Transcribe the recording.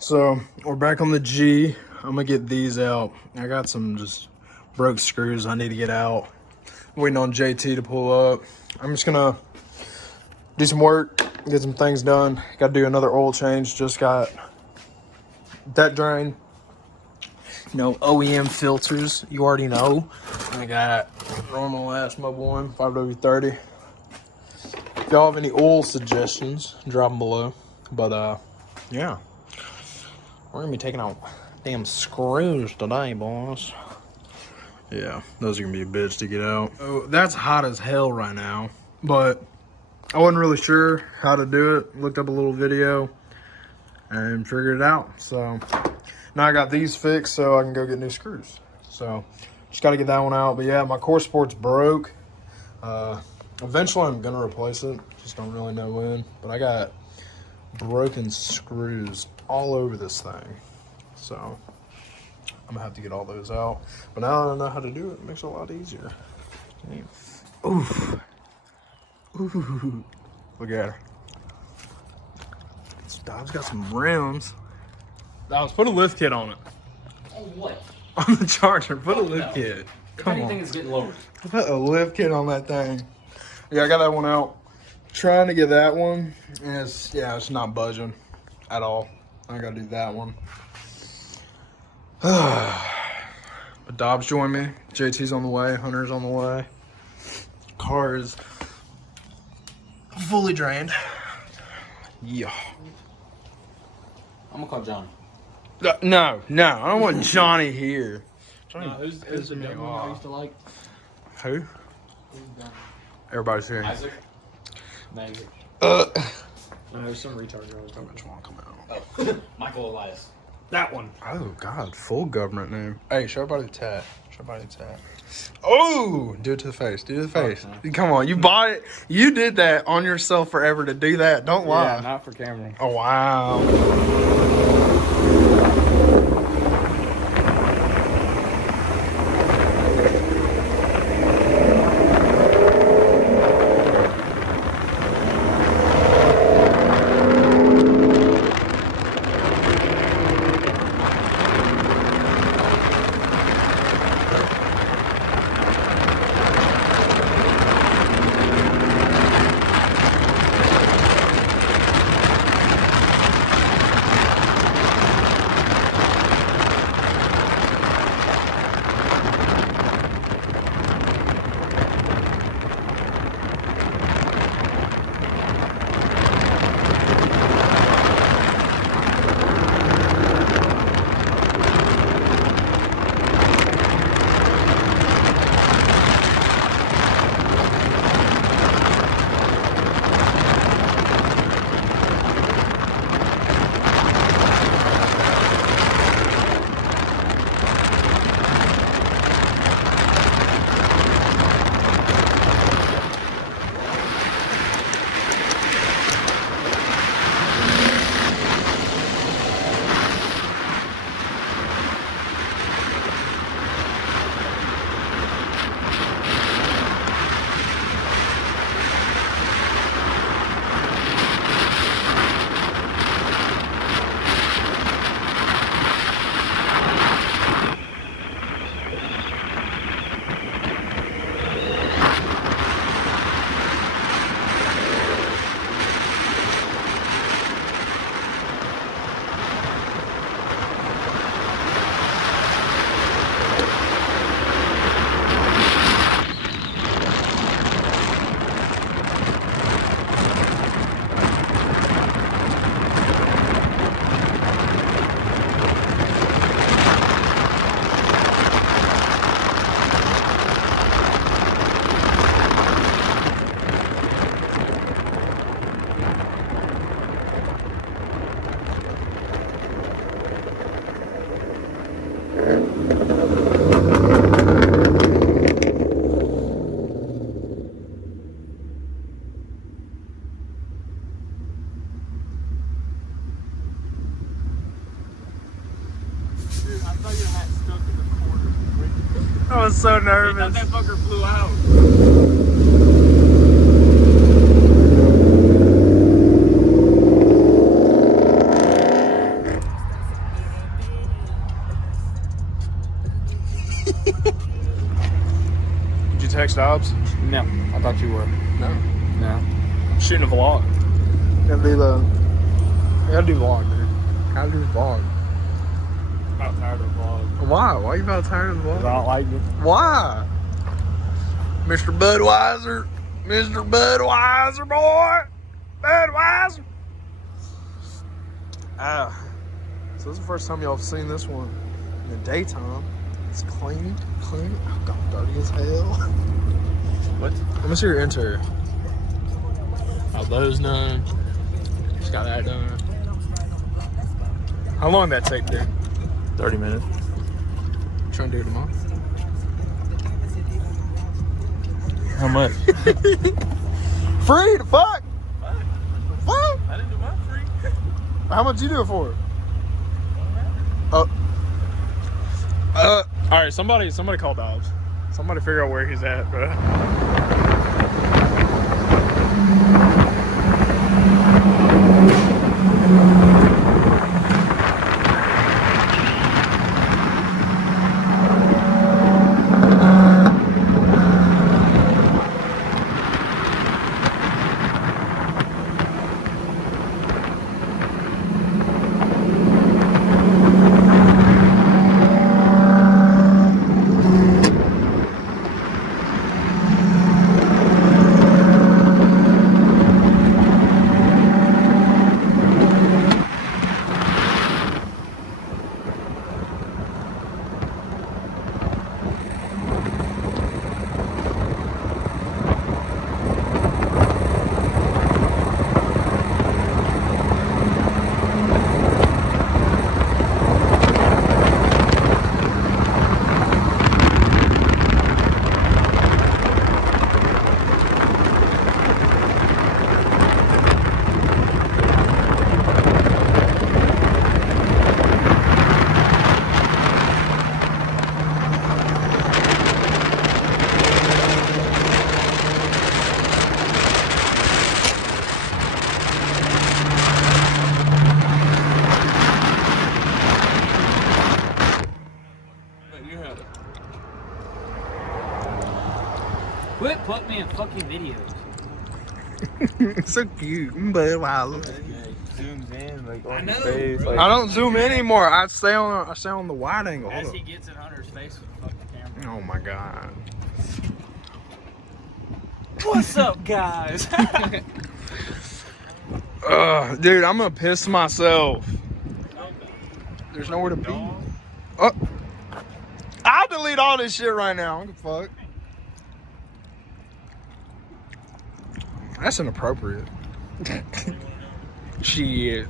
So we're back on the G. I'm gonna get these out. I got some just broke screws I need to get out. Waiting on JT to pull up. I'm just gonna do some work, get some things done. Got to do another oil change. Just got that drain. OEM filters. You already know. I got normal ass Mobil 1 5W30. If y'all have any oil suggestions, drop them below. But yeah. We're gonna be taking out damn screws today, boys. Yeah, those are gonna be a bitch to get out. Oh, that's hot as hell right now, but I wasn't really sure how to do it. Looked up a little video and figured it out. So now I got these fixed so I can go get new screws. So just got to get that one out. But yeah, my core sport's broke. Eventually I'm gonna replace it. Just don't really know when. But I got broken screws all over this thing. So I'm gonna have to get all those out. But now that I know how to do it, it makes it a lot easier. Damn. Oof. Ooh. Look at her. This Dobbs got some rims. Dobbs, put a lift kit on it. On what? On the Charger, put a lift kit. Come on. Anything is getting lowered. Put a lift kit on that thing. Yeah, I got that one out. Trying to get that one. And it's not budging at all. I gotta do that one. But Dobbs joined me. JT's on the way. Hunter's on the way. Car is fully drained. Yeah. I'm gonna call Johnny. No, I don't want Johnny here. Johnny Who's the me dumb one I used to like? Who? Everybody's here. Isaac? Magic. No, there's some retard girl. I just want to come out. Oh, Michael Elias. That one. Oh, God. Full government name. Hey, show everybody the tat. Show everybody the tat. Oh! Do it to the face. Do it to the face. Oh, come on. You bought it. You did that on yourself forever to do that. Don't lie. Yeah, not for camera. Oh, wow. I was so nervous. That fucker flew out. Max Dobbs? No, I thought you were. No. No. I'm shooting a vlog. Gotta do the. I gotta do vlog, dude. Gotta do vlog. I'm about tired of vlog. Why? Why are you about tired of the Because I vlog? don't like it. Why? Mr. Budweiser. Mr. Budweiser, boy. Budweiser. Ah. So this is the first time y'all have seen this one in the daytime. It's clean. Oh, God, dirty as hell. What? Let me see your interior. How those done. Just got that done. How long did that take, dude? 30 minutes. Trying to do it tomorrow. How much? Free the fuck? Fuck? I didn't do my free. How much you do it for? All right, somebody call Dobbs. Somebody figure out where he's at, bro. Quit putting me in fucking videos. So cute, Budweiser. Zooms in like I on know, your face. bro. Like, I don't zoom in anymore. I stay on the wide angle. as Hold he up. gets in Hunter's face with the fucking camera. Oh my God. What's up, guys? Dude, I'm gonna piss myself. There's nowhere to be. Oh, I'll delete all this shit right now. What the fuck? That's inappropriate. Shit.